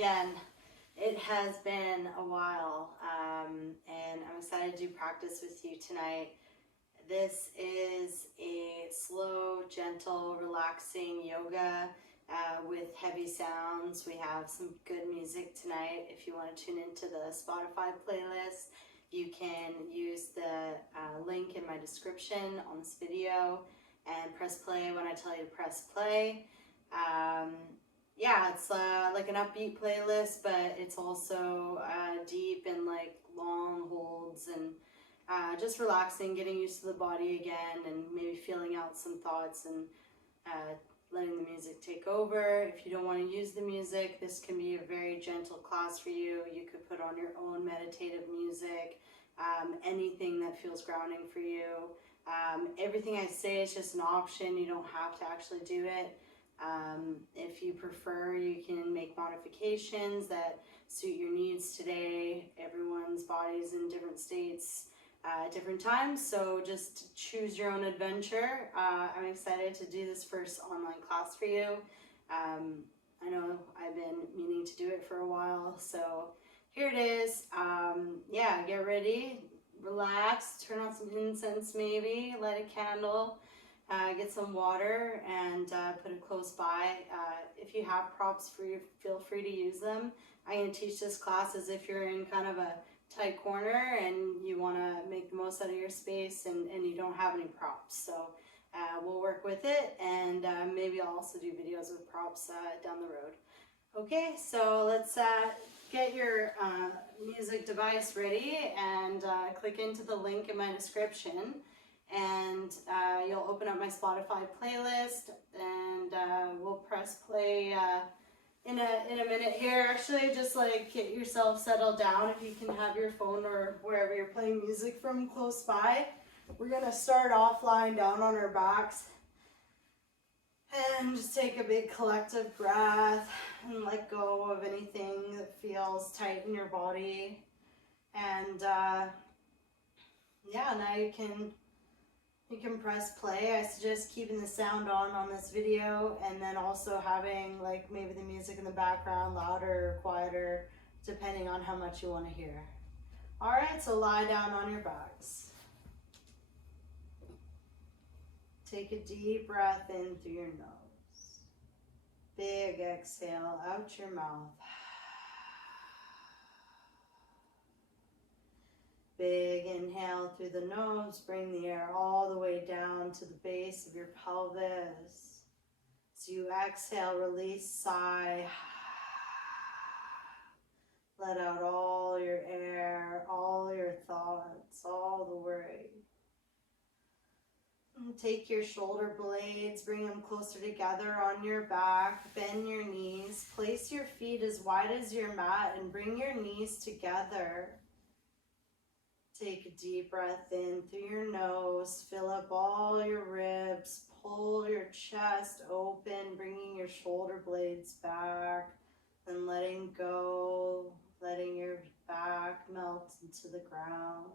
again. It has been a while, and I'm excited to do practice with you tonight. This is a slow, gentle, relaxing yoga with heavy sounds. We have some good music tonight. If you want to tune into the Spotify playlist, you can use the link in my description on this video and press play when I tell you to press play. Yeah, it's like an upbeat playlist, but it's also deep and like long holds and just relaxing, getting used to the body again, and maybe feeling out some thoughts and letting the music take over. If you don't want to use the music, this can be a very gentle class for you. You could put on your own meditative music, anything that feels grounding for you. Everything I say is just an option. You don't have to actually do it. If you prefer, you can make modifications that suit your needs today. Everyone's body's in different states at different times, so just choose your own adventure. I'm excited to do this first online class for you. I know I've been meaning to do it for a while, so here it is. Yeah, get ready, relax, turn on some incense maybe, light a candle. Get some water and put it close by. If you have props for you, feel free to use them. I'm going to teach this class as if you're in kind of a tight corner and you want to make the most out of your space and you don't have any props. So we'll work with it, and maybe I'll also do videos with props down the road. Okay, so let's get your music device ready and click into the link in my description. And you'll open up my Spotify playlist, and we'll press play in a minute here. Actually, just like get yourself settled down. If you can have your phone or wherever you're playing music from close by. We're gonna start off lying down on our backs and just take a big collective breath and let go of anything that feels tight in your body. And yeah, now you can press play. I suggest keeping the sound on this video, and then also having like maybe the music in the background louder or quieter, depending on how much you want to hear. All right, so lie down on your backs. Take a deep breath in through your nose. Big exhale out your mouth. Big inhale through the nose, bring the air all the way down to the base of your pelvis. As you exhale, release, sigh. Let out all your air, all your thoughts, all the worry. And take your shoulder blades, bring them closer together on your back, bend your knees, place your feet as wide as your mat and bring your knees together. Take a deep breath in through your nose, fill up all your ribs, pull your chest open, bringing your shoulder blades back, and letting go, letting your back melt into the ground.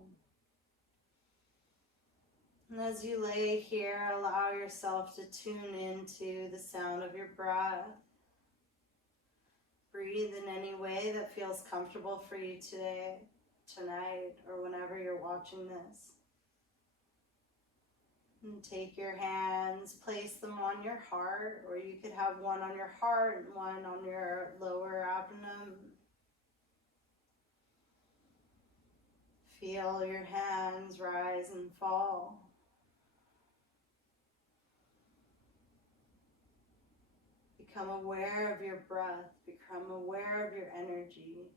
And as you lay here, allow yourself to tune into the sound of your breath. Breathe in any way that feels comfortable for you today, tonight, or whenever you're watching this. And take your hands, place them on your heart, or you could have one on your heart and one on your lower abdomen. Feel your hands rise and fall. Become aware of your breath, become aware of your energy.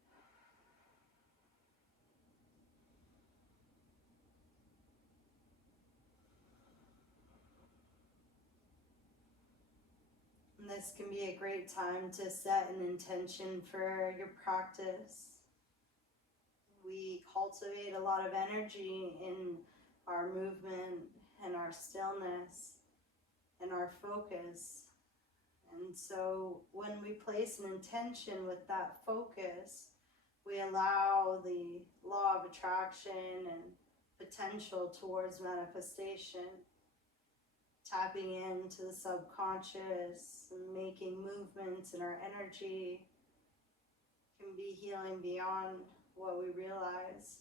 And this can be a great time to set an intention for your practice. We cultivate a lot of energy in our movement and our stillness and our focus. And so when we place an intention with that focus, we allow the law of attraction and potential towards manifestation, tapping into the subconscious and making movements in our energy can be healing beyond what we realize.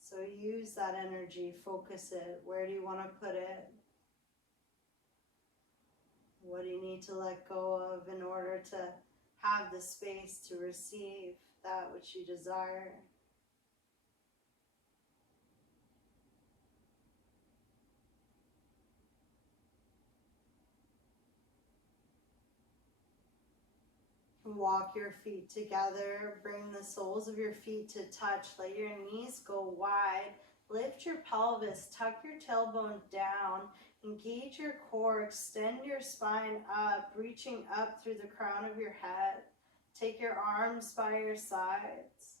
So use that energy, focus it. Where do you want to put it? What do you need to let go of in order to have the space to receive that which you desire? Walk your feet together, bring the soles of your feet to touch, let your knees go wide, lift your pelvis, tuck your tailbone down, engage your core, extend your spine up, reaching up through the crown of your head. Take your arms by your sides,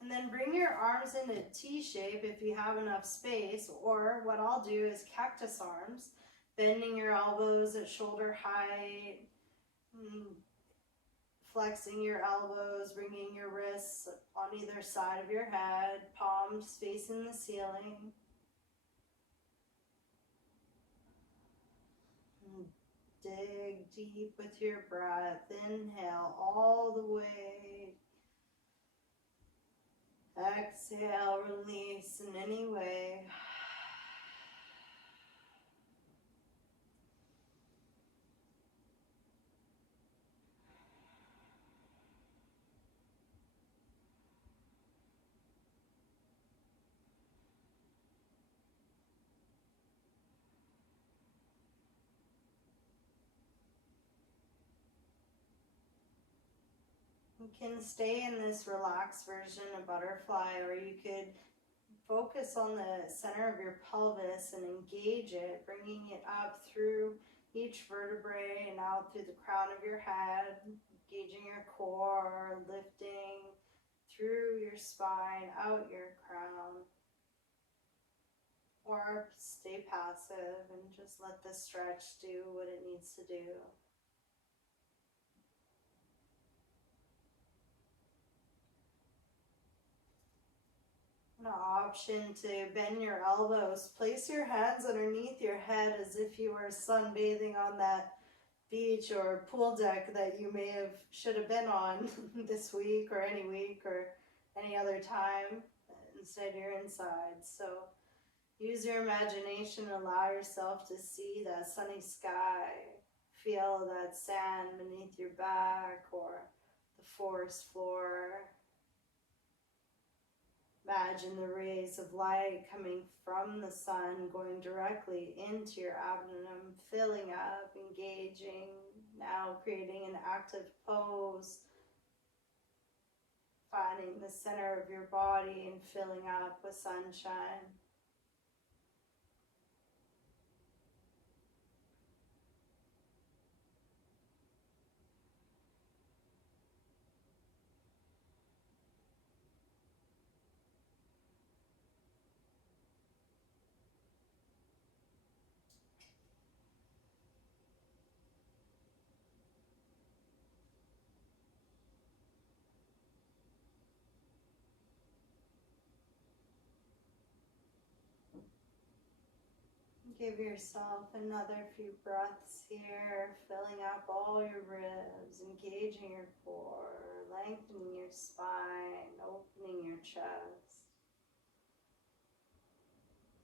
and then bring your arms into T shape if you have enough space, or what I'll do is cactus arms, bending your elbows at shoulder height, flexing your elbows, bringing your wrists on either side of your head, palms facing the ceiling. Dig deep with your breath. Inhale all the way. Exhale, release in any way. You can stay in this relaxed version of butterfly, or you could focus on the center of your pelvis and engage it, bringing it up through each vertebrae and out through the crown of your head, engaging your core, lifting through your spine, out your crown. Or stay passive and just let the stretch do what it needs to do. An option to bend your elbows. Place your hands underneath your head as if you were sunbathing on that beach or pool deck that you should have been on this week or any other time. Instead, you're inside. So use your imagination, allow yourself to see that sunny sky, feel that sand beneath your back or the forest floor. Imagine the rays of light coming from the sun, going directly into your abdomen, filling up, engaging, now creating an active pose, finding the center of your body and filling up with sunshine. Give yourself another few breaths here, filling up all your ribs, engaging your core, lengthening your spine, opening your chest.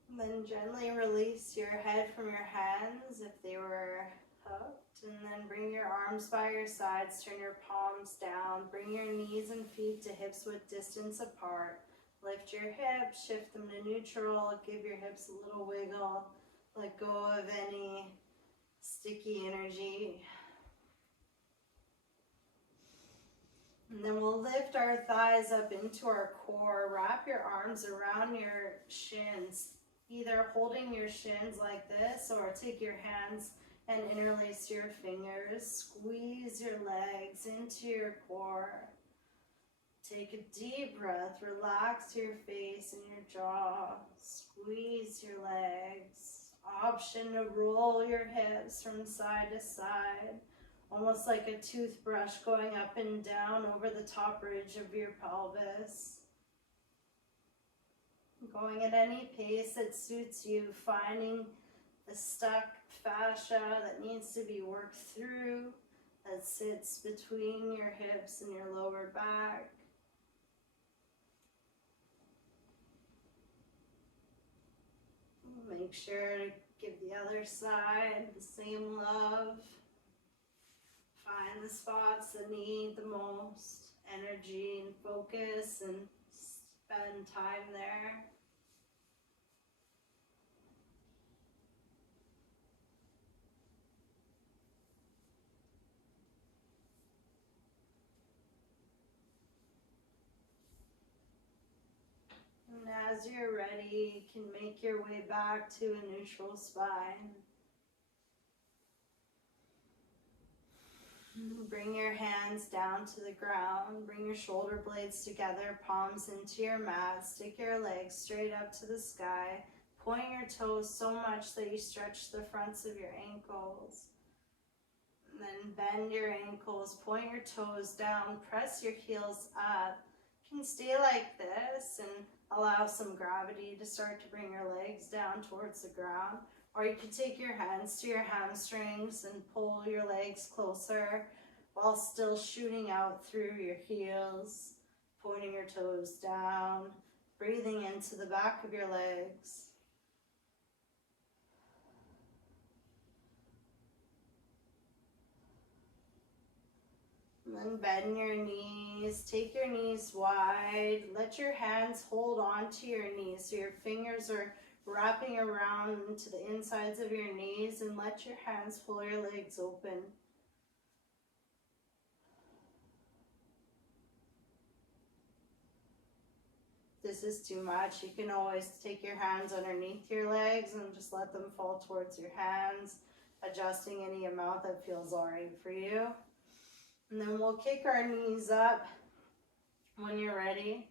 And then gently release your head from your hands if they were hooked, and then bring your arms by your sides, turn your palms down, bring your knees and feet to hips width distance apart. Lift your hips, shift them to neutral, give your hips a little wiggle. Let go of any sticky energy. And then we'll lift our thighs up into our core. Wrap your arms around your shins, either holding your shins like this or take your hands and interlace your fingers. Squeeze your legs into your core. Take a deep breath. Relax your face and your jaw. Squeeze your legs. Option to roll your hips from side to side, almost like a toothbrush going up and down over the top ridge of your pelvis. Going at any pace that suits you, finding the stuck fascia that needs to be worked through, that sits between your hips and your lower back. Make sure to give the other side the same love. Find the spots that need the most energy and focus and spend time there. And as you're ready, you can make your way back to a neutral spine. Bring your hands down to the ground. Bring your shoulder blades together, palms into your mat. Stick your legs straight up to the sky. Point your toes so much that you stretch the fronts of your ankles. And then bend your ankles, point your toes down, press your heels up. You can stay like this and allow some gravity to start to bring your legs down towards the ground. Or you can take your hands to your hamstrings and pull your legs closer while still shooting out through your heels, pointing your toes down, breathing into the back of your legs. And then bend your knees, take your knees wide, let your hands hold onto your knees so your fingers are wrapping around into the insides of your knees, and let your hands pull your legs open. If this is too much, you can always take your hands underneath your legs and just let them fall towards your hands, adjusting any amount that feels all right for you. And then we'll kick our knees up when you're ready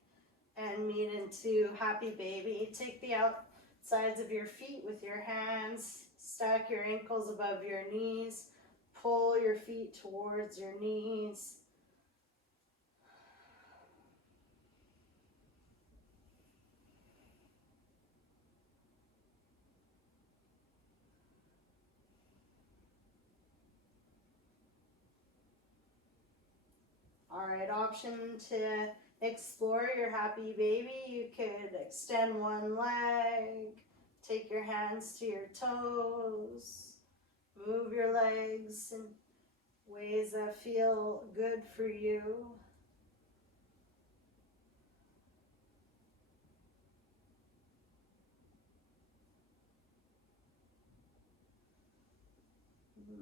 and meet into Happy Baby. Take the outsides of your feet with your hands, stack your ankles above your knees, pull your feet towards your knees. All right, option to explore your Happy Baby. You could extend one leg, take your hands to your toes, move your legs in ways that feel good for you.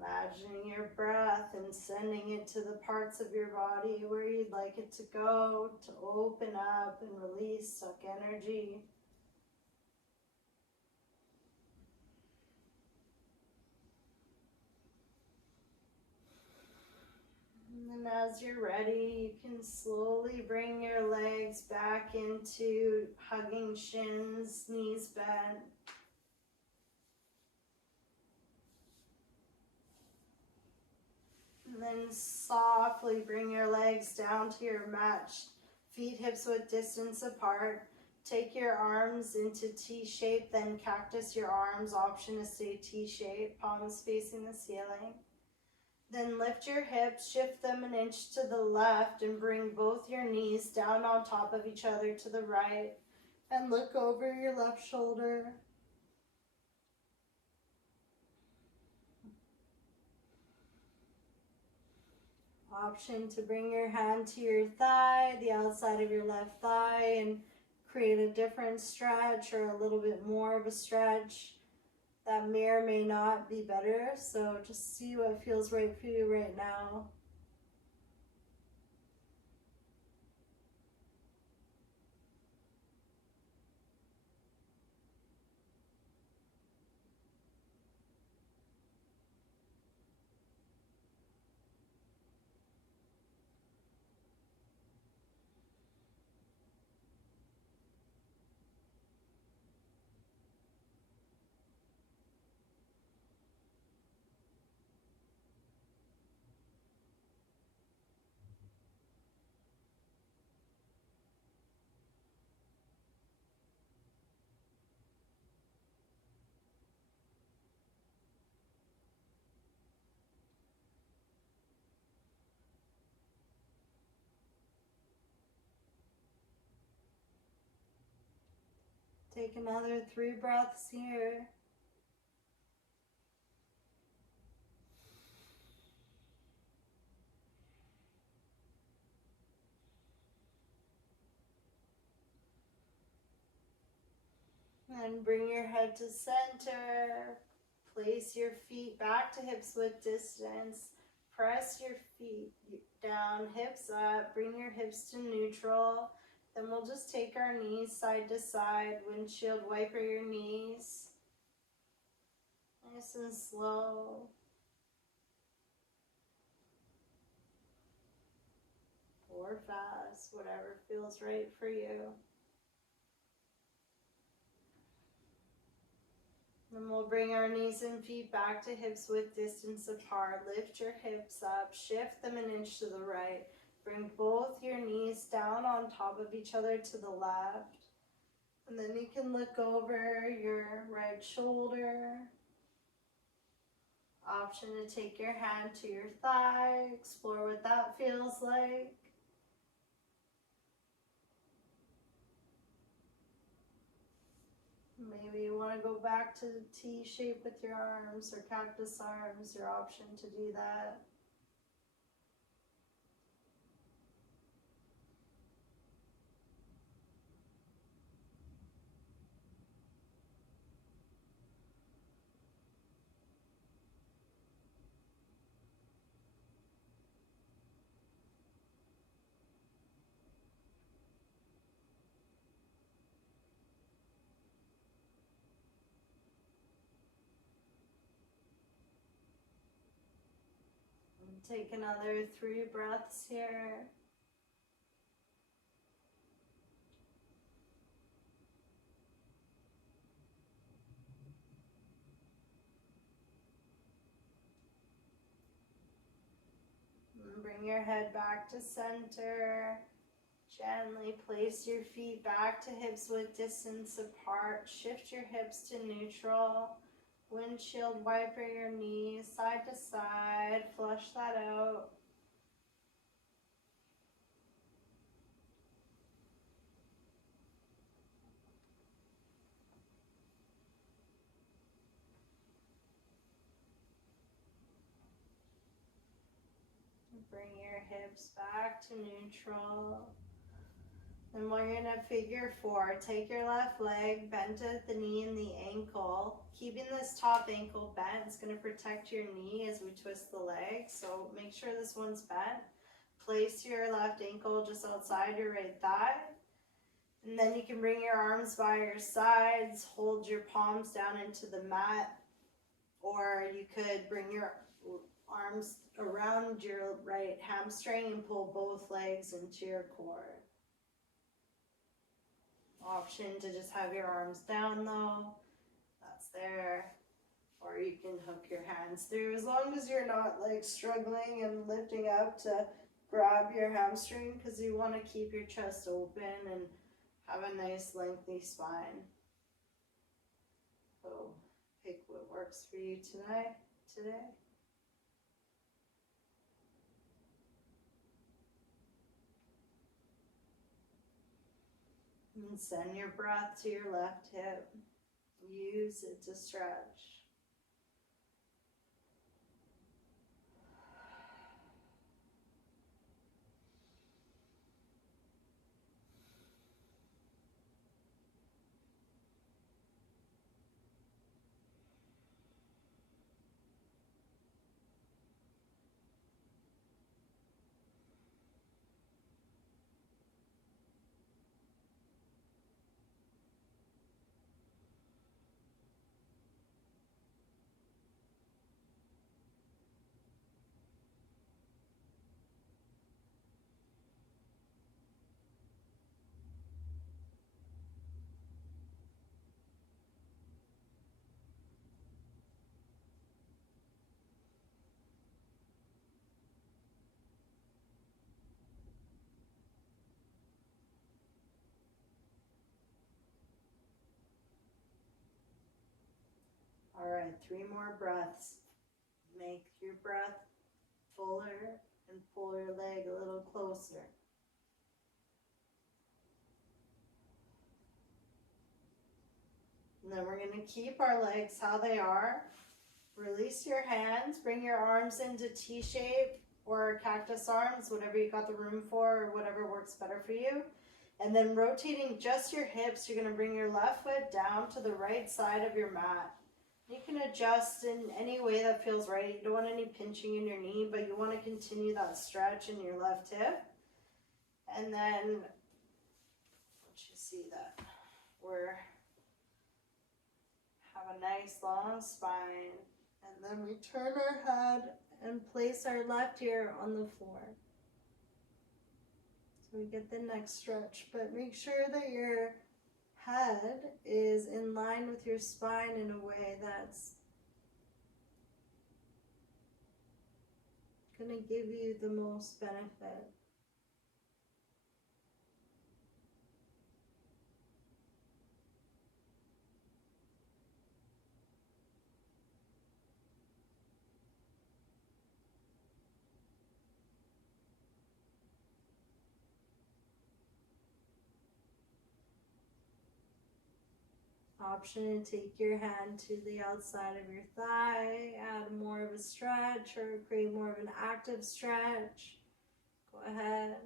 Imagining your breath and sending it to the parts of your body where you'd like it to go, to open up and release stuck energy. And then as you're ready, you can slowly bring your legs back into hugging shins, knees bent. And then softly bring your legs down to your matched feet, hips width distance apart. Take your arms into T-shape, then cactus your arms. Option to stay T-shape, palms facing the ceiling. Then lift your hips, shift them an inch to the left, and bring both your knees down on top of each other to the right. And look over your left shoulder. Option to bring your hand to your thigh, the outside of your left thigh, and create a different stretch or a little bit more of a stretch. That may or may not be better, so just see what feels right for you right now. Take another 3 breaths here. And bring your head to center. Place your feet back to hips width distance. Press your feet down, hips up. Bring your hips to neutral. Then we'll just take our knees side to side. Windshield wiper your knees. Nice and slow. Or fast, whatever feels right for you. Then we'll bring our knees and feet back to hips width distance apart. Lift your hips up, shift them an inch to the right. Bring both your knees down on top of each other to the left. And then you can look over your right shoulder. Option to take your hand to your thigh, explore what that feels like. Maybe you want to go back to the T shape with your arms or cactus arms, your option to do that. And take another 3 breaths here. And bring your head back to center. Gently place your feet back to hips width distance apart. Shift your hips to neutral. Windshield wiper your knees side to side. Flush that out. Bring your hips back to neutral. And we're going to figure 4. Take your left leg, bend at the knee and the ankle. Keeping this top ankle bent is going to protect your knee as we twist the leg. So make sure this one's bent. Place your left ankle just outside your right thigh. And then you can bring your arms by your sides, hold your palms down into the mat, or you could bring your arms around your right hamstring and pull both legs into your core. Option to just have your arms down though, that's there. Or you can hook your hands through, as long as you're not like struggling and lifting up to grab your hamstring, because you want to keep your chest open and have a nice lengthy spine. So pick what works for you today. And send your breath to your left hip. Use it to stretch. All right, 3 more breaths. Make your breath fuller and pull your leg a little closer. And then we're going to keep our legs how they are. Release your hands, bring your arms into T-shape or cactus arms, whatever you got the room for or whatever works better for you. And then rotating just your hips, you're going to bring your left foot down to the right side of your mat. You can adjust in any way that feels right. You don't want any pinching in your knee, but you want to continue that stretch in your left hip. And then, once you see that, we're have a nice long spine. And then we turn our head and place our left ear on the floor. So we get the neck stretch, but make sure that your head is in line with your spine in a way that's going to give you the most benefit. Option to take your hand to the outside of your thigh, add more of a stretch or create more of an active stretch. Go ahead.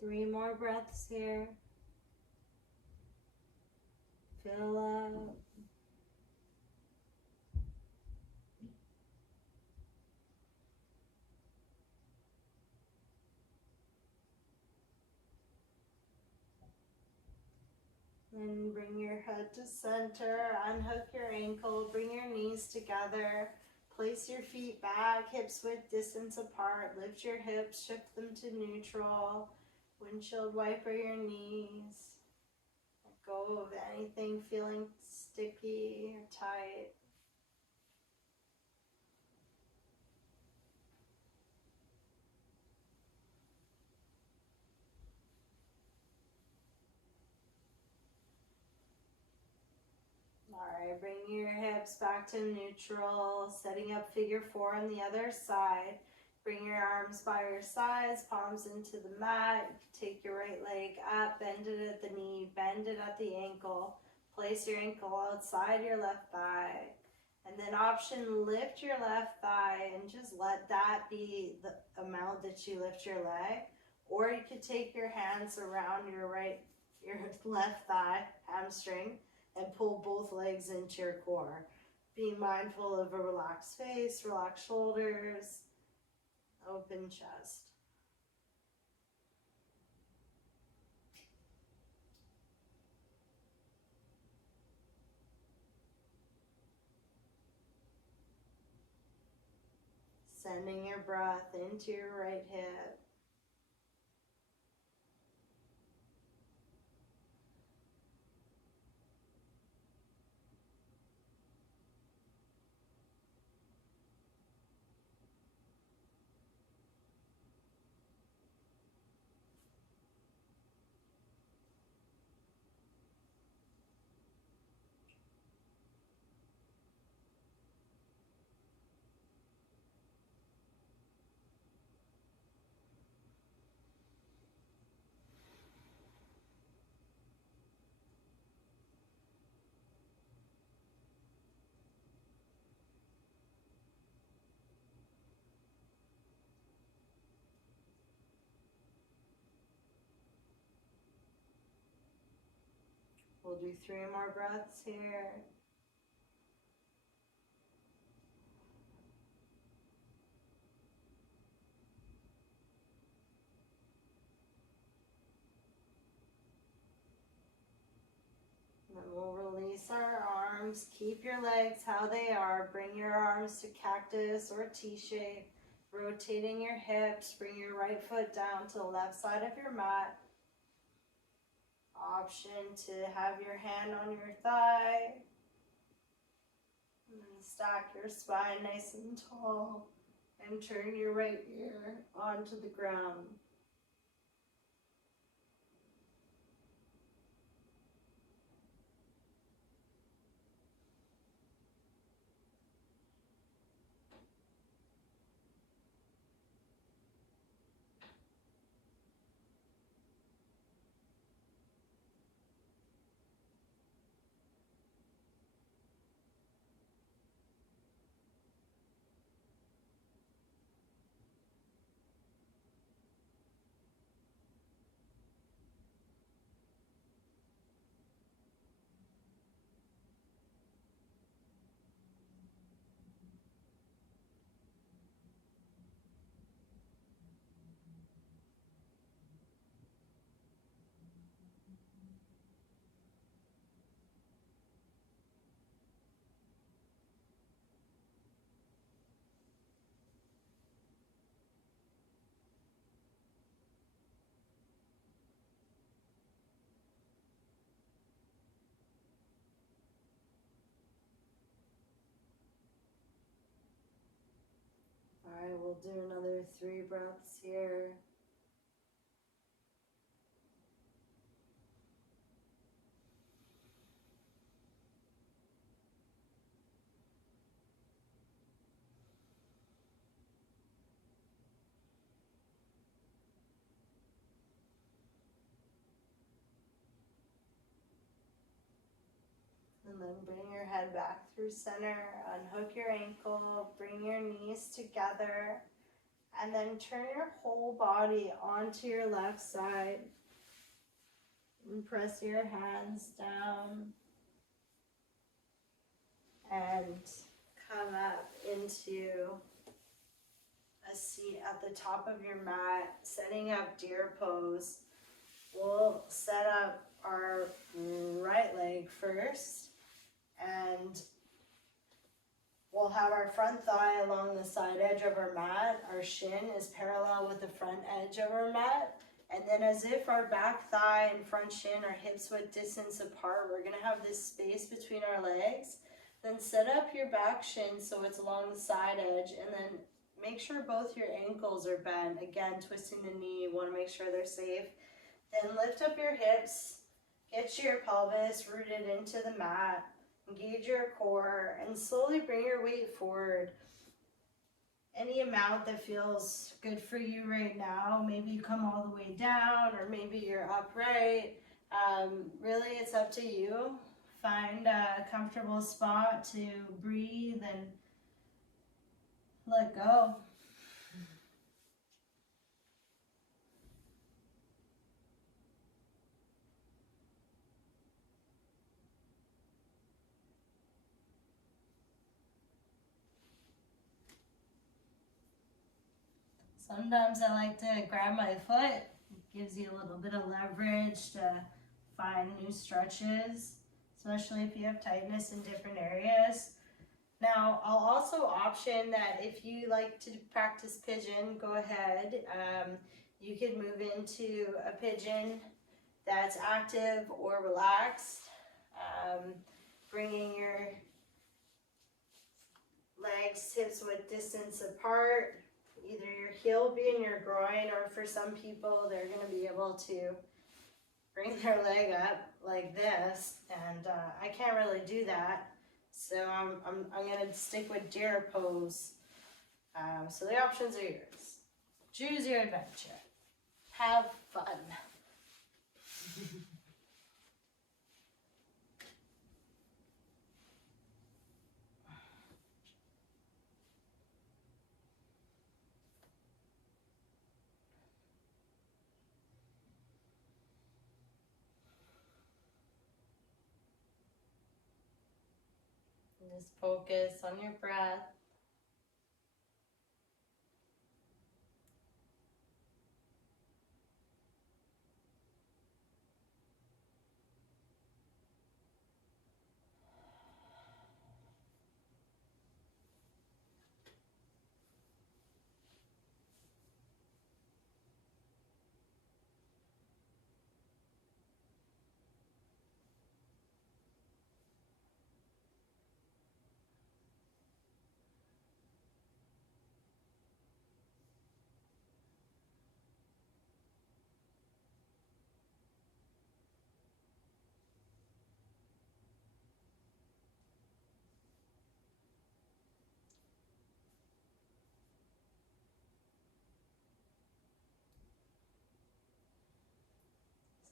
Three more breaths here. Fill up. Then bring your head to center, unhook your ankle, bring your knees together, place your feet back, hips width distance apart, lift your hips, shift them to neutral, windshield wiper your knees, let go of anything feeling sticky or tight. Alright, bring your hips back to neutral, setting up figure four on the other side. Bring your arms by your sides, palms into the mat. Take your right leg up, bend it at the knee, bend it at the ankle. Place your ankle outside your left thigh. And then option, lift your left thigh and just let that be the amount that you lift your leg. Or you could take your hands around your left thigh, hamstring, and pull both legs into your core. Being mindful of a relaxed face, relaxed shoulders, open chest. Sending your breath into your right hip. We'll do 3 more breaths here. And then we'll release our arms. Keep your legs how they are. Bring your arms to cactus or T-shape. Rotating your hips. Bring your right foot down to the left side of your mat. Option to have your hand on your thigh. And then stack your spine nice and tall. And turn your right ear onto the ground. All right, we'll do another 3 breaths here. And then bring your head back through center, unhook your ankle, bring your knees together, and then turn your whole body onto your left side. And press your hands down and come up into a seat at the top of your mat, setting up deer pose. We'll set up our right leg first, and we'll have our front thigh along the side edge of our mat. Our shin is parallel with the front edge of our mat. And then as if our back thigh and front shin are hips width distance apart, we're gonna have this space between our legs. Then set up your back shin so it's along the side edge, and then make sure both your ankles are bent. Again, twisting the knee, you wanna make sure they're safe. Then lift up your hips, get your pelvis rooted into the mat, engage your core, and slowly bring your weight forward. Any amount that feels good for you right now. Maybe you come all the way down, or maybe you're upright. Really, it's up to you. Find a comfortable spot to breathe and let go. Sometimes I like to grab my foot. It gives you a little bit of leverage to find new stretches, especially if you have tightness in different areas. Now, I'll also option that if you like to practice pigeon, go ahead. You could move into a pigeon that's active or relaxed, bringing your legs hips width distance apart. Either your heel will be in your groin, or for some people, they're going to be able to bring their leg up like this, and I can't really do that, so I'm going to stick with deer pose. So the options are yours. Choose your adventure. Have fun. Just focus on your breath.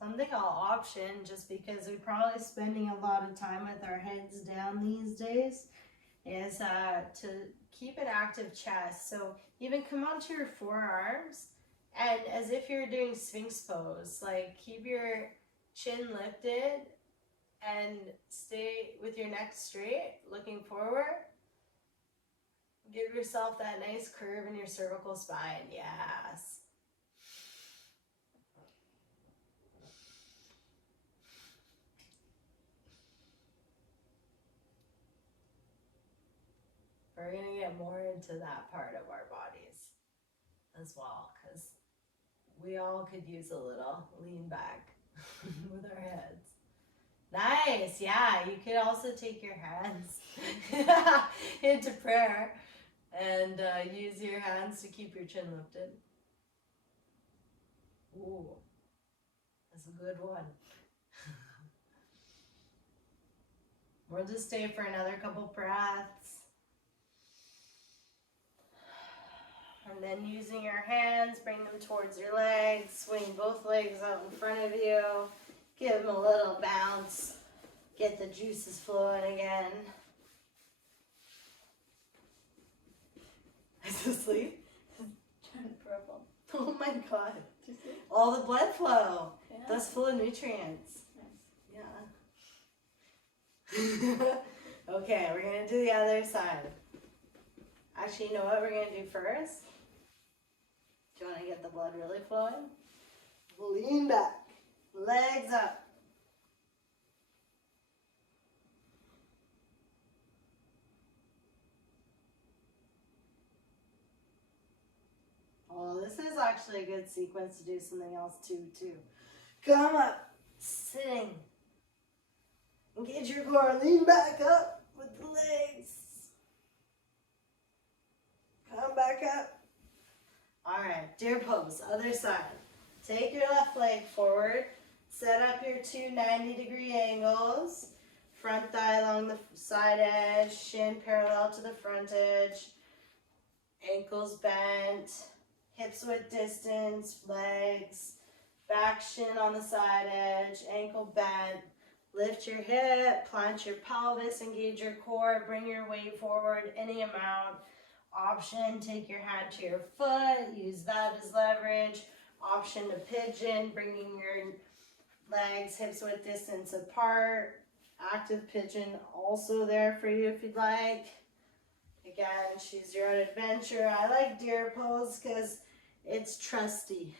something I'll option just because we're probably spending a lot of time with our heads down these days is to keep an active chest. So even come onto your forearms and as if you're doing Sphinx pose, like keep your chin lifted and stay with your neck straight, looking forward. Give yourself that nice curve in your cervical spine. Yes. We're going to get more into that part of our bodies as well, because we all could use a little lean back with our heads. Nice. Yeah, you could also take your hands into prayer and use your hands to keep your chin lifted. Ooh, that's a good one. We'll just stay for another couple breaths. And then using your hands, bring them towards your legs. Swing both legs out in front of you. Give them a little bounce. Get the juices flowing again. Is it asleep? Trying to purple. Oh my God. Did you see? All the blood flow. Yeah. That's full of nutrients. Nice. Yeah. Okay, we're going to do the other side. Actually, you know what we're going to do first? Do you want to get the blood really flowing? Lean back. Legs up. Oh, this is actually a good sequence to do something else too. Come up. Sitting. Engage your core. Lean back up with the legs. Come back up. All right, deer pose, other side. Take your left leg forward. Set up your two 90-degree angles. Front thigh along the side edge. Shin parallel to the front edge. Ankles bent. Hips width distance. Legs. Back shin on the side edge. Ankle bent. Lift your hip. Plant your pelvis. Engage your core. Bring your weight forward any amount. Option, take your hand to your foot, use that as leverage. Option to pigeon, bringing your legs hips width distance apart. Active pigeon also there for you if you'd like. Again, choose your own adventure. I like deer pose because it's trusty.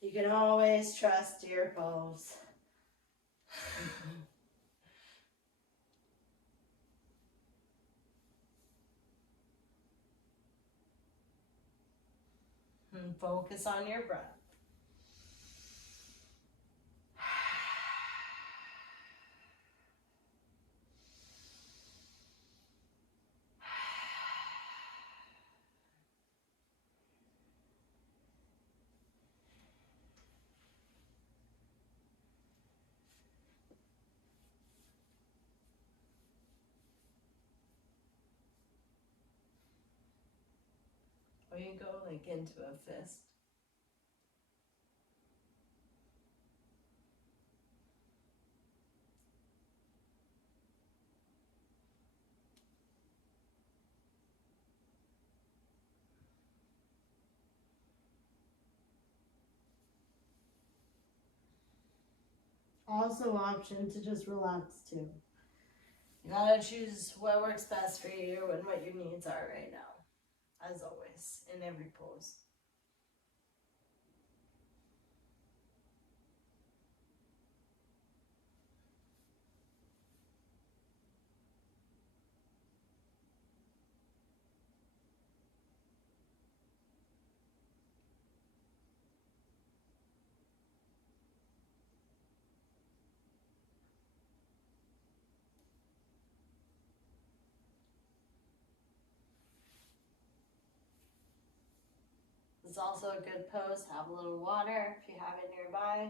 You can always trust deer pose. And focus on your breath. Or you go like into a fist. Also option to just relax too. You gotta choose what works best for you and what your needs are right now, as always, in every pose. It's also a good pose. Have a little water if you have it nearby.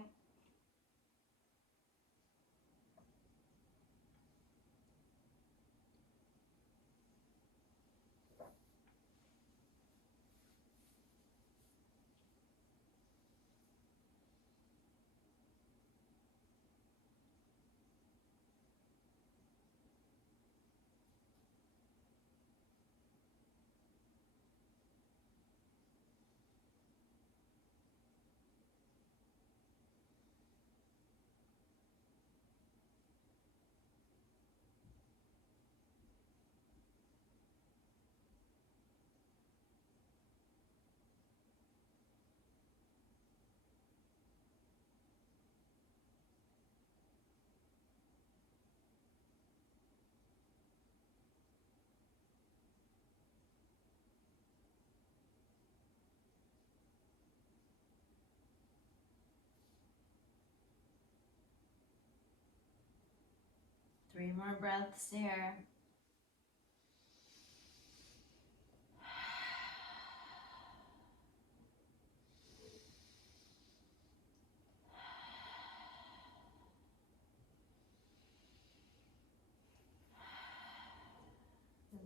3 more breaths here.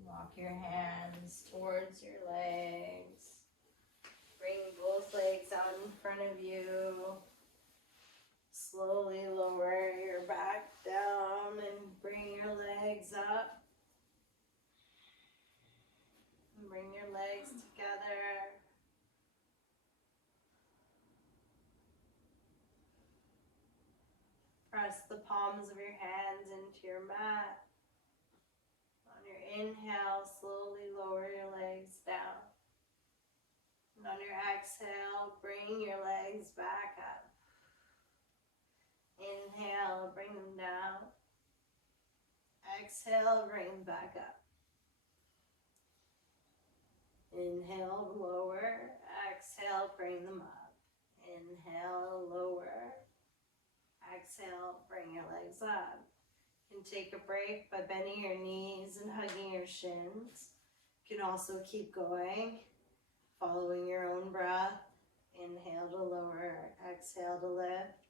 Walk your hands towards your legs. Bring both legs out in front of you. Slowly lower your back down and bring your legs up. And bring your legs together. Press the palms of your hands into your mat. On your inhale, slowly lower your legs down. And on your exhale, bring your legs back up. Inhale, bring them down. Exhale, bring them back up. Inhale, lower. Exhale, bring them up. Inhale, lower. Exhale, bring your legs up. You can take a break by bending your knees and hugging your shins. You can also keep going, following your own breath. Inhale to lower, exhale to lift.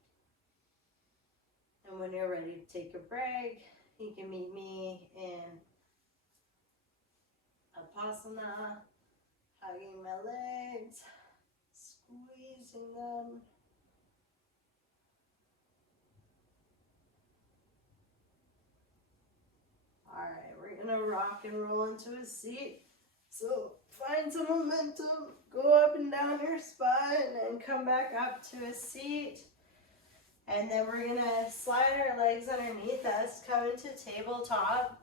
And when you're ready to take a break, you can meet me in Vipassana, hugging my legs, squeezing them. Alright, we're gonna rock and roll into a seat. So find some momentum, go up and down your spine and come back up to a seat. And then we're gonna slide our legs underneath us, come into tabletop.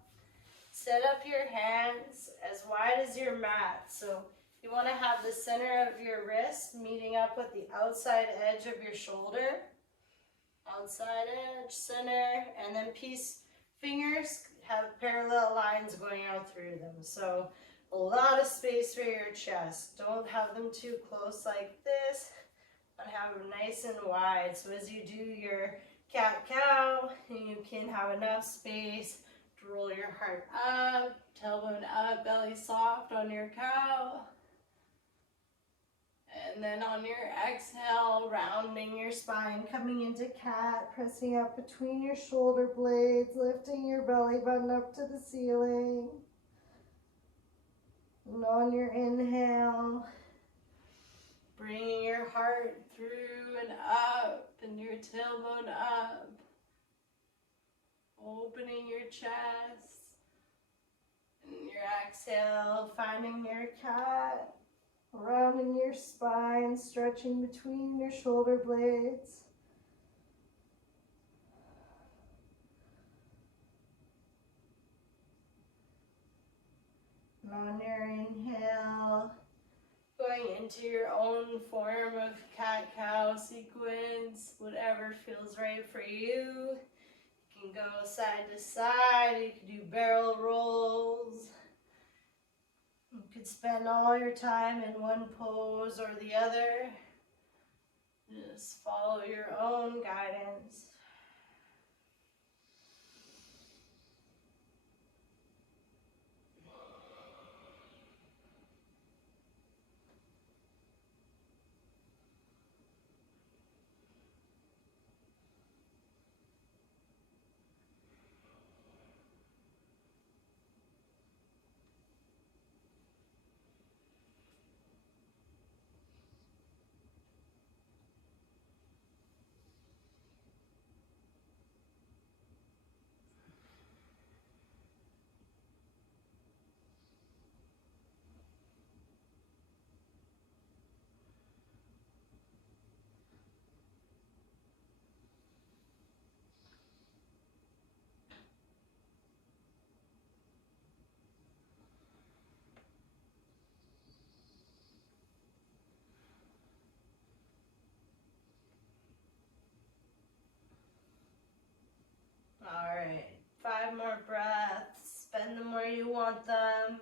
Set up your hands as wide as your mat. So you wanna have the center of your wrist meeting up with the outside edge of your shoulder. Outside edge, center, and then fingers have parallel lines going out through them. So a lot of space for your chest. Don't have them too close like this, but have them nice and wide. So as you do your cat-cow, you can have enough space to roll your heart up, tailbone up, belly soft on your cow. And then on your exhale, rounding your spine, coming into cat, pressing up between your shoulder blades, lifting your belly button up to the ceiling. And on your inhale, bringing your heart through and up, and your tailbone up. Opening your chest. And your exhale, finding your cat. Rounding your spine, stretching between your shoulder blades. And on your inhale, going into your own form of cat-cow sequence, whatever feels right for you. You can go side to side, you can do barrel rolls. You could spend all your time in one pose or the other. Just follow your own guidance. All right, 5 more breaths. Spend them where you want them.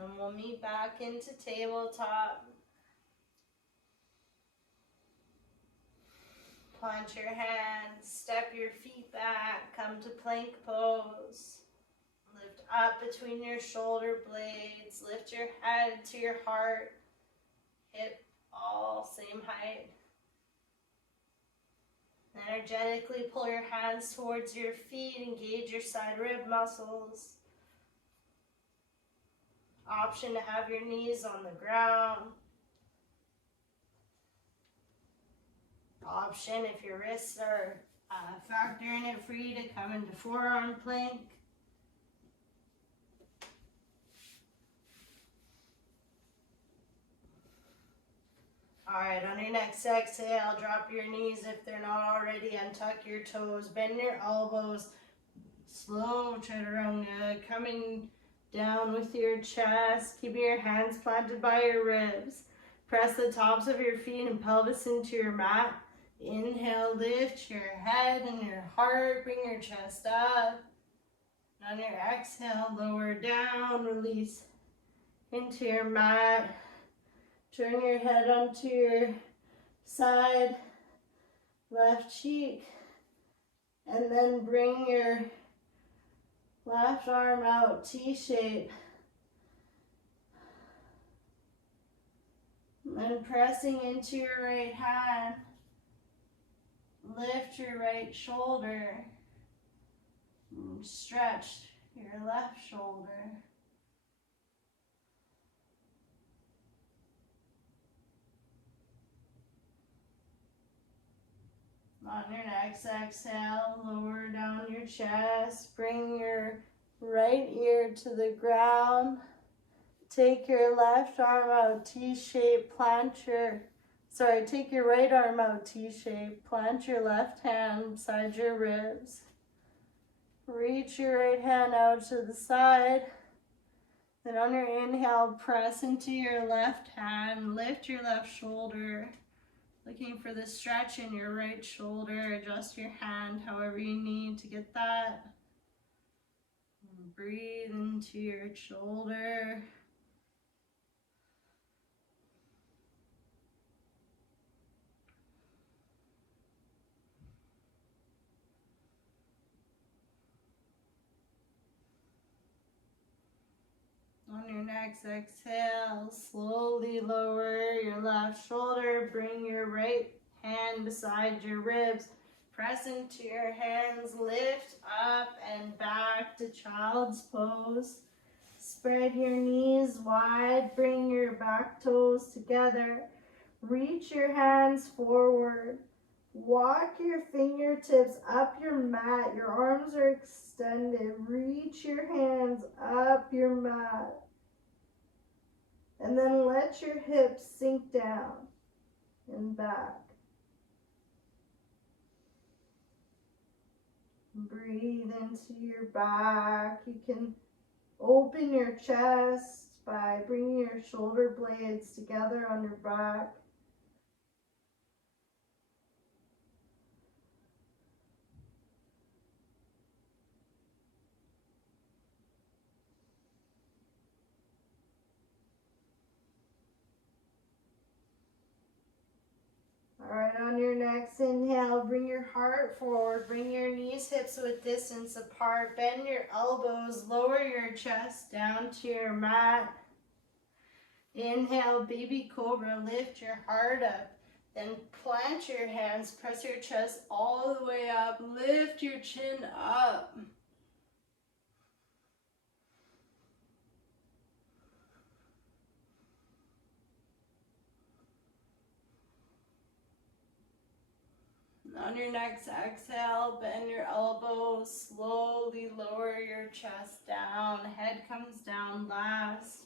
And then we'll meet back into tabletop. Plant your hands, step your feet back, come to plank pose. Lift up between your shoulder blades, lift your head to your heart, hip all same height. Energetically pull your hands towards your feet, engage your side rib muscles. Option to have your knees on the ground. Option if your wrists are factoring it for you to come into forearm plank. Alright, on your next exhale, drop your knees if they're not already, untuck your toes, bend your elbows, slow chaturanga, coming down with your chest, keeping your hands planted by your ribs. Press the tops of your feet and pelvis into your mat. Inhale, lift your head and your heart, bring your chest up. On your exhale, lower down, release into your mat. Turn your head onto your side, left cheek, and then bring your left arm out, T-shape. And pressing into your right hand, lift your right shoulder, and stretch your left shoulder. On your next exhale, lower down your chest, bring your right ear to the ground. Take your left arm out, T-shape, take your right arm out, T-shape, plant your left hand beside your ribs. Reach your right hand out to the side. Then on your inhale, press into your left hand, lift your left shoulder. Looking for the stretch in your right shoulder, adjust your hand however you need to get that. And breathe into your shoulder. On your next exhale, slowly lower your left shoulder. Bring your right hand beside your ribs. Press into your hands. Lift up and back to child's pose. Spread your knees wide. Bring your back toes together. Reach your hands forward. Walk your fingertips up your mat. Your arms are extended. Reach your hands up your mat. And then let your hips sink down and back. Breathe into your back. You can open your chest by bringing your shoulder blades together on your back. Alright, on your next inhale, bring your heart forward, bring your knees, hips width distance apart, bend your elbows, lower your chest down to your mat. Inhale, baby cobra, lift your heart up, then plant your hands, press your chest all the way up, lift your chin up. On your next exhale, bend your elbows, slowly lower your chest down, head comes down last.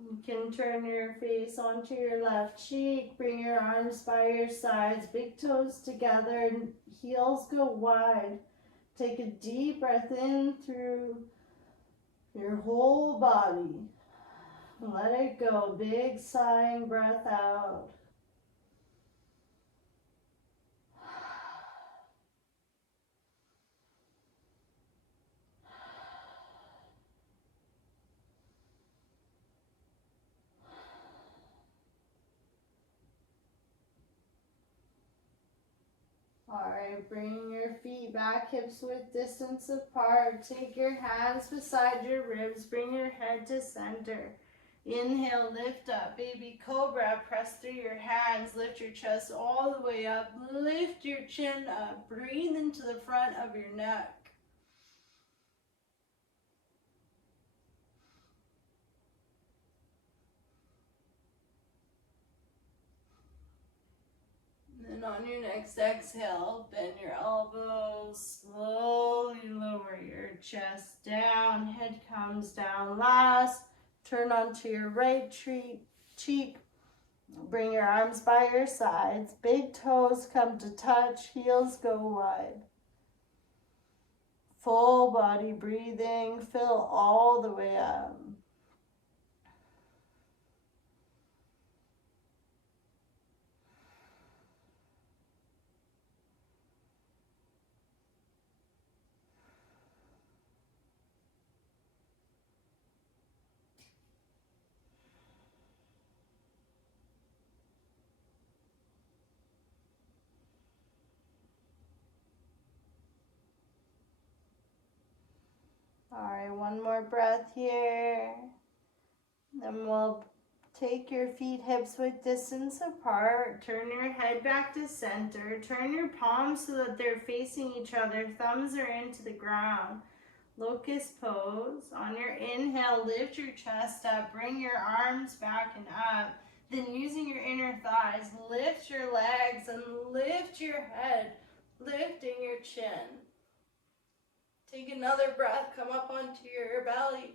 You can turn your face onto your left cheek, bring your arms by your sides, big toes together, heels go wide. Take a deep breath in through your whole body. Let it go, big sighing breath out. Alright, bring your feet back, hips width distance apart. Take your hands beside your ribs, bring your head to center. Inhale, lift up, baby cobra, press through your hands, lift your chest all the way up, lift your chin up, breathe into the front of your neck. And on your next exhale, bend your elbows, slowly lower your chest down, head comes down last, turn onto your right cheek, bring your arms by your sides, big toes come to touch, heels go wide. Full body breathing, fill all the way up. All right, one more breath here. Then we'll take your feet hips width distance apart. Turn your head back to center. Turn your palms so that they're facing each other. Thumbs are into the ground. Locust pose. On your inhale, lift your chest up. Bring your arms back and up. Then using your inner thighs, lift your legs and lift your head, lifting your chin. Take another breath, come up onto your belly.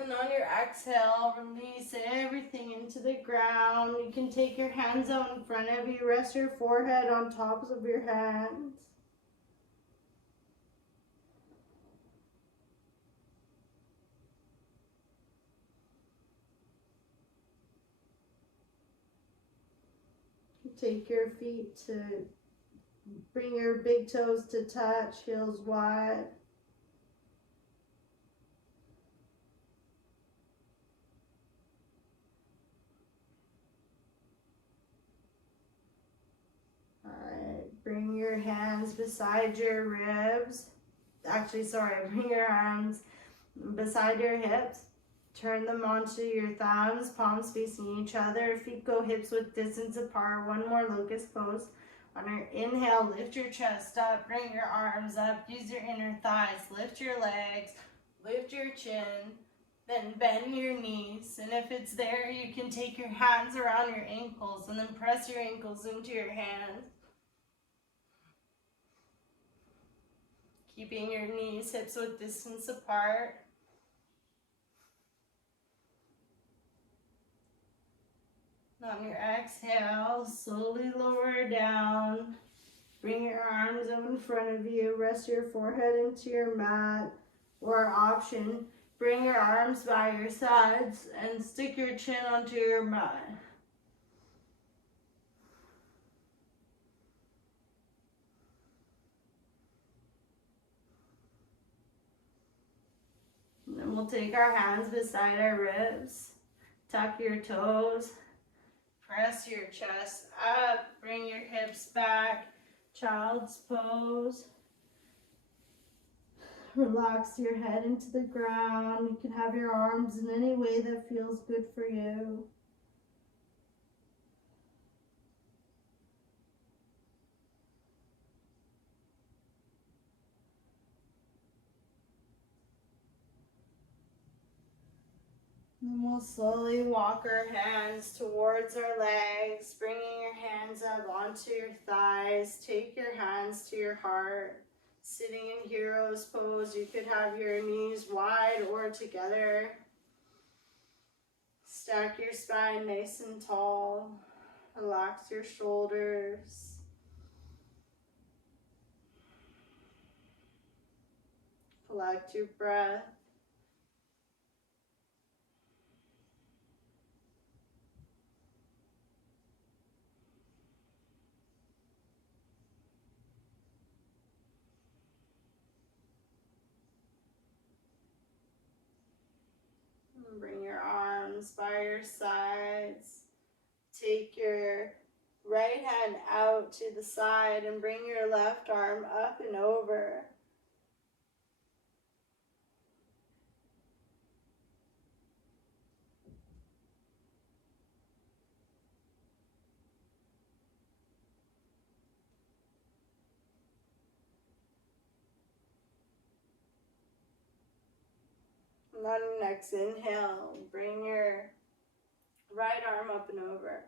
And on your exhale, release everything into the ground. You can take your hands out in front of you, rest your forehead on tops of your hands. Take your feet to bring your big toes to touch, heels wide. Alright, bring your hands beside your ribs. Bring your arms beside your hips. Turn them onto your thumbs, palms facing each other. Feet go hips width distance apart. One more locust pose. On your inhale, lift your chest up, bring your arms up, use your inner thighs, lift your legs, lift your chin, then bend your knees. And if it's there, you can take your hands around your ankles and then press your ankles into your hands. Keeping your knees hips width distance apart. On your exhale, slowly lower down. Bring your arms up in front of you. Rest your forehead into your mat. Or option, bring your arms by your sides and stick your chin onto your mat. And then we'll take our hands beside our ribs. Tuck your toes. Press your chest up, bring your hips back, child's pose. Relax your head into the ground. You can have your arms in any way that feels good for you. And we'll slowly walk our hands towards our legs, bringing your hands up onto your thighs. Take your hands to your heart. Sitting in hero's pose, you could have your knees wide or together. Stack your spine nice and tall. Relax your shoulders. Collect your breath. Bring your arms by your sides. Take your Right hand out to the side and bring your left arm up and over. And then next inhale, bring your right arm up and over.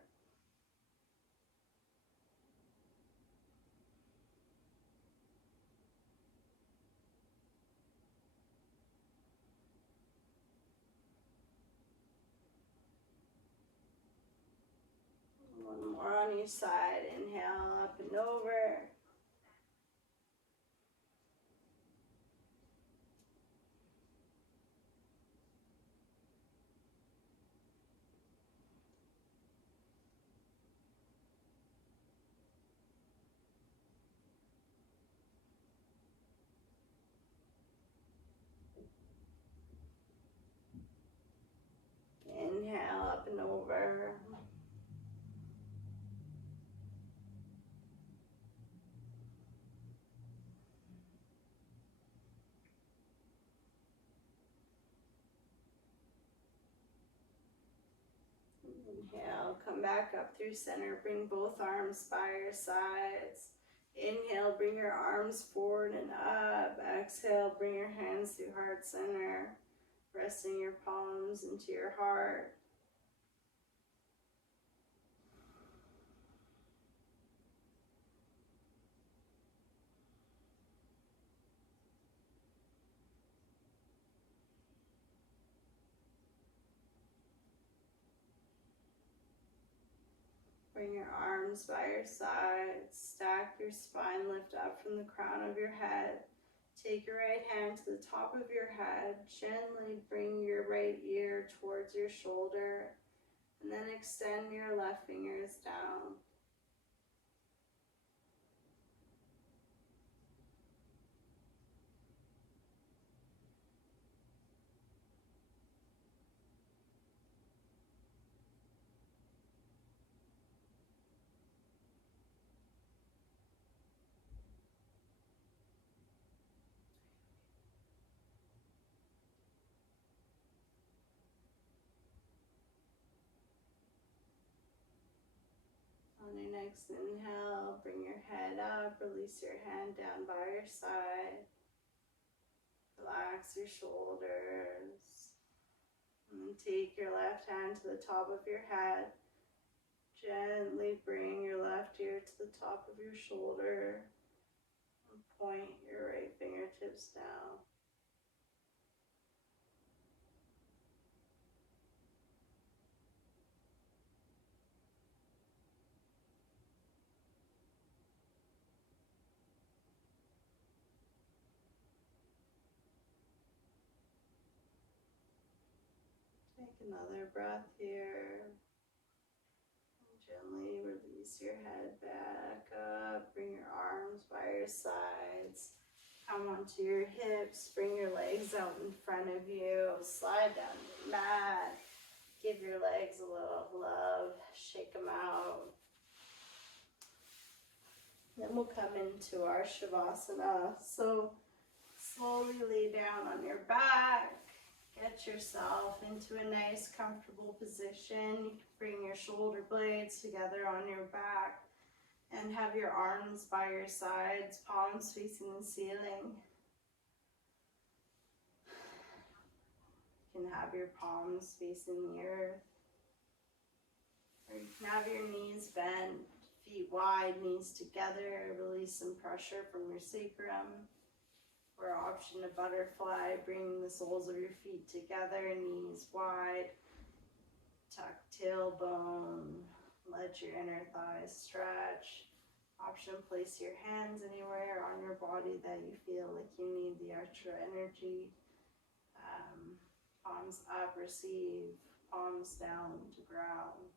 One more on each side. Inhale, up and over. Inhale, up and over. Inhale, come back up through center. Bring both arms by your sides. Inhale, bring your arms forward and up. Exhale, bring your hands through heart center. Resting your palms into your heart. Bring your arms by your sides. Stack your spine, lift up from the crown of your head. Take your right hand to the top of your head. Gently bring your right ear towards your shoulder. And then extend your left fingers down. On your next inhale, bring your head up, release your hand down by your side. Relax your shoulders. And then take your left hand to the top of your head. Gently bring your left ear to the top of your shoulder. And point your right fingertips down. Take another breath here. And gently release your head back up. Bring your arms by your sides. Come onto your hips. Bring your legs out in front of you. Slide down the mat. Give your legs a little love. Shake them out. Then we'll come into our Shavasana. So slowly lay down on your back. Get yourself into a nice, comfortable position. You can bring your shoulder blades together on your back and have your arms by your sides, palms facing the ceiling. You can have your palms facing the earth. Or you can have your knees bent, feet wide, knees together. Release some pressure from your sacrum. Or option a butterfly, bring the soles of your feet together, knees wide, tuck tailbone, let your inner thighs stretch. Option, place your hands anywhere on your body that you feel like you need the extra energy. Palms up, receive, palms down to ground.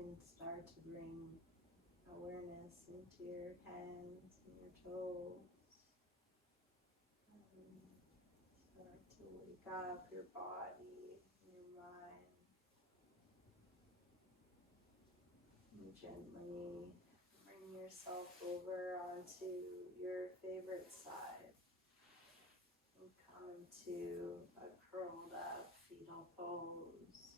can start to bring awareness into your hands and your toes. Start to wake up your body and your mind. And gently bring yourself over onto your favorite side. And come into a curled up fetal pose.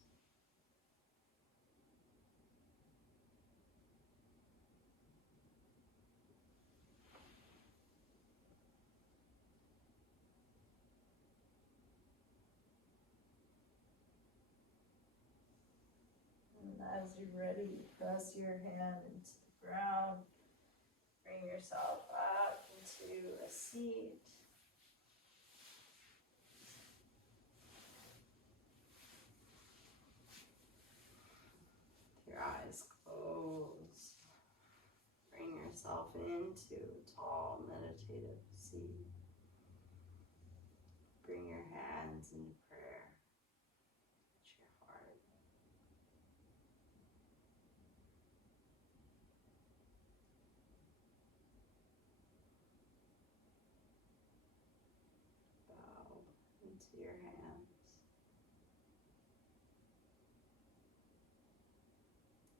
And as you're ready, press your hand into the ground. Bring yourself up into a seat. Your eyes closed. Bring yourself into a tall meditative seat. Bring your hands into prayer at your heart. Bow into your hands.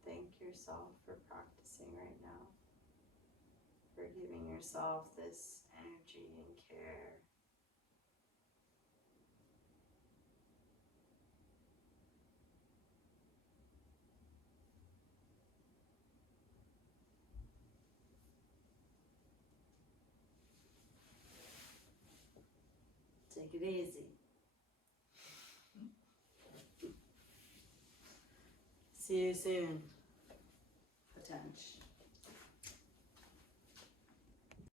Thank yourself for practicing right now, for giving yourself this energy and care. Take it easy. See you soon. Potential.